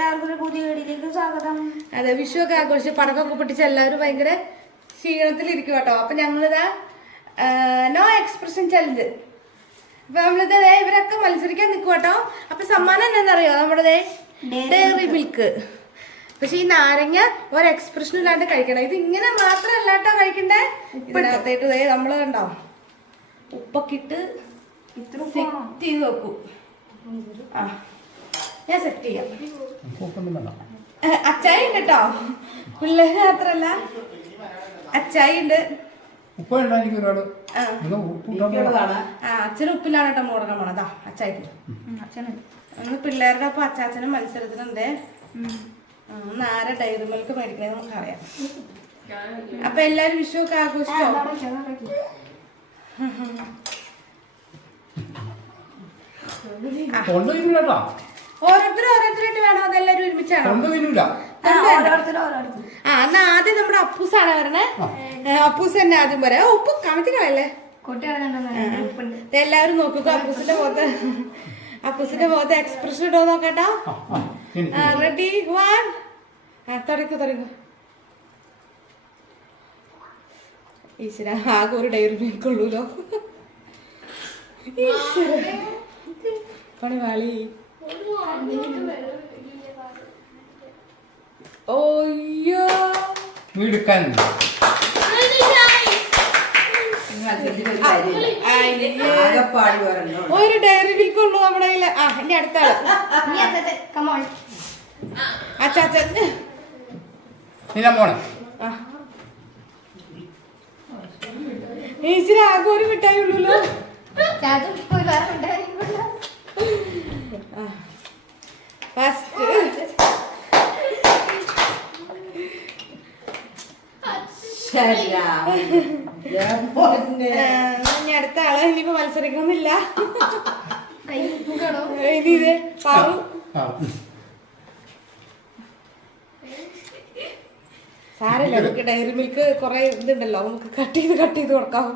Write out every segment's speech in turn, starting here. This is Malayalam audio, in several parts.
എല്ലാവർക്കും പുതിയ വീഡിയോയിലേക്ക് സ്വാഗതം. അതെ വിഷു ഒക്കെ ആഘോഷിച്ച് പടക്കമൊക്കെ പൊട്ടിച്ച് എല്ലാവരും ഭയങ്കര ക്ഷീണത്തിലിരിക്കും കേട്ടോ. അപ്പൊ ഞങ്ങളിതാ നോ എക്സ്പ്രഷൻ ചലഞ്ച് അപ്പൊ നമ്മളിത് ഇവരൊക്കെ മത്സരിക്കാൻ നിൽക്കും കേട്ടോ. അപ്പൊ സമ്മാനം എന്താണെന്നറിയോ? നമ്മുടെ ഡയറി മിൽക്ക് പക്ഷെ ഈ നാരങ്ങ ഒരു എക്സ്പ്രഷൻ ഇല്ലാണ്ട് കഴിക്കണം. ഇത് ഇങ്ങനെ മാത്രമല്ല കേട്ടോ കഴിക്കണ്ടേ? ഇതിനകത്തേട്ട് ദേ നമ്മൾ കണ്ടോ? ഉപ്പൊക്കെ ഇട്ട് സെറ്റ് ചെയ്ത് വെക്കും. ആ. ഞാൻ സെറ്റ് ചെയ്യാം. അച്ചായി ഉണ്ട് കേട്ടോ പിള്ളേര് മാത്രല്ല. അച്ചായി ഉണ്ട്. അച്ഛന് ഉപ്പിലാണ് കേട്ടോ മോടണം പോണതാ അച്ചായിക്ക് അച്ഛന്. അങ്ങനെ പിള്ളേരുടെ ഒപ്പം അച്ചാച്ചനും മത്സരത്തിനുണ്ട്. നാര ഡയറി മിൽക്ക് മേടിക്കണത് നമുക്കറിയാം. അപ്പൊ എല്ലാരും വിഷുവൊക്കെ ആഘോഷിച്ചോ? തൊണ്ട ഓരോരുത്തരായിട്ട് വേണോ? അതെല്ലാരും ഒരുമിച്ചാണോ? ആ എന്നാ ആദ്യം നമ്മുടെ അപ്പൂസാണ് വരണേ. അപ്പൂസ് തന്നെ ആദ്യം പറയാം ഉപ്പ് ഉപ്പുണ്ട്. എല്ലാവരും നോക്കുക അപ്പൂസിന്റെ മുഖത്ത്. അപ്പൂസിന്റെ മുഖത്ത് എക്സ്പ്രഷൻ ഇടോ നോക്കട്ടോ. റെഡി വൺ തുടക്കു തുടക്കു. ഈശ്വര ആകെ ഒരു ഡയറി മിൽക്ക് ഉള്ളൂലോ. ഈശ്വര. പണിവാളി ഓയ്യോ ഒരെണ്ണം ഒരു ഡയറി മിൽക്ക് ഉള്ളൂ നമ്മുടെ കയ്യിൽ. ആ ഇനി അടുത്ത ആൾ. കമോൺ അച്ചാച്ചൻ. ഈശ്വര ആകെ ഒരു മിഠായി ഉള്ളൂലോ ഇനി അടുത്ത ആൾ ഇനിയിപ്പോ ഇനി ഇത് ആ സാരല്ല നമുക്ക് ഡയറി മിൽക്ക് കുറെ ഇതുണ്ടല്ലോ നമുക്ക് കട്ട് ചെയ്ത് കട്ട് ചെയ്ത് കൊടുക്കാം.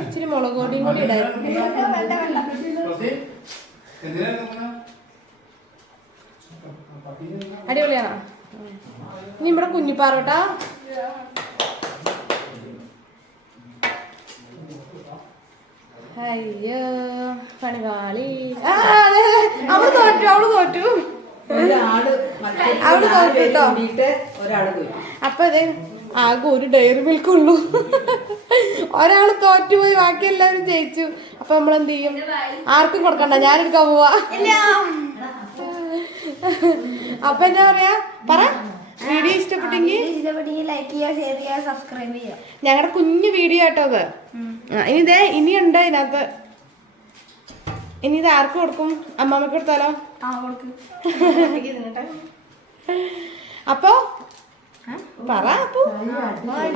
ഇച്ചിരി മുളക് പൊടിയും കൂടി ഇടാം. അടിപൊളിയാണോ? ഇനി ഇവിടെ കുഞ്ഞിപ്പാറോട്ടാ അയ്യോ പണിവാളി. അവൾ അതെ. അവൾ തോറ്റു അവൾ തോറ്റു. അപ്പൊ അതെ ആകെ ഒരു ഡയറി മിൽക്ക് ഉള്ളൂ ഒരാൾ തോറ്റുപോയി ബാക്കി എല്ലാവരും ജയിച്ചു. അപ്പൊ നമ്മൾ എന്ത് ചെയ്യും? ആർക്കും കൊടുക്കണ്ട ഞാനെടുക്കാൻ പോവാ. അപ്പൊ എന്താ പറയാ? പറ. വീഡിയോ ഇഷ്ടപ്പെട്ടെങ്കിൽ ഇഷ്ടപ്പെട്ടെങ്കിൽ ലൈക്ക് ചെയ്യുക ഷെയർ ചെയ്യുക സബ്സ്ക്രൈബ് ചെയ്യുക. ഞങ്ങളുടെ കുഞ്ഞു വീഡിയോ ആട്ടോ അത്. ഇനി ഇതേ ഇനിയുണ്ട് ഇതിനകത്ത്. ഇനി ഇത് ആർക്ക് കൊടുക്കും? അമ്മാമ്മക്ക് കൊടുത്താലോ? അപ്പോ പറ അപ്പൊ.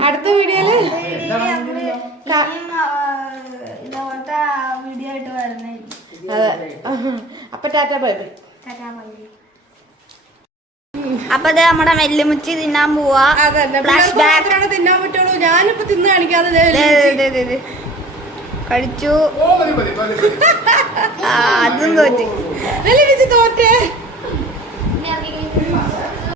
അടുത്ത വീഡിയോയിൽ ഇതേപോലത്തെ വീഡിയോ ആയിട്ട് വരുന്നേ അതെ. അപ്പൊ tata bye bye. Tata bye bye. അപ്പൊ ഇത് നമ്മുടെ വെല്ലുമുച്ചി തിന്നാൻ പോവാ. ഫ്ലാഷ് ബാക്ക് തിന്നാൻ പറ്റുള്ളൂ. ഞാനിപ്പോ തിന്ന് കാണിക്കാതെ ദേ കഴിച്ചു. അതും തോറ്റി. തോറ്റേ?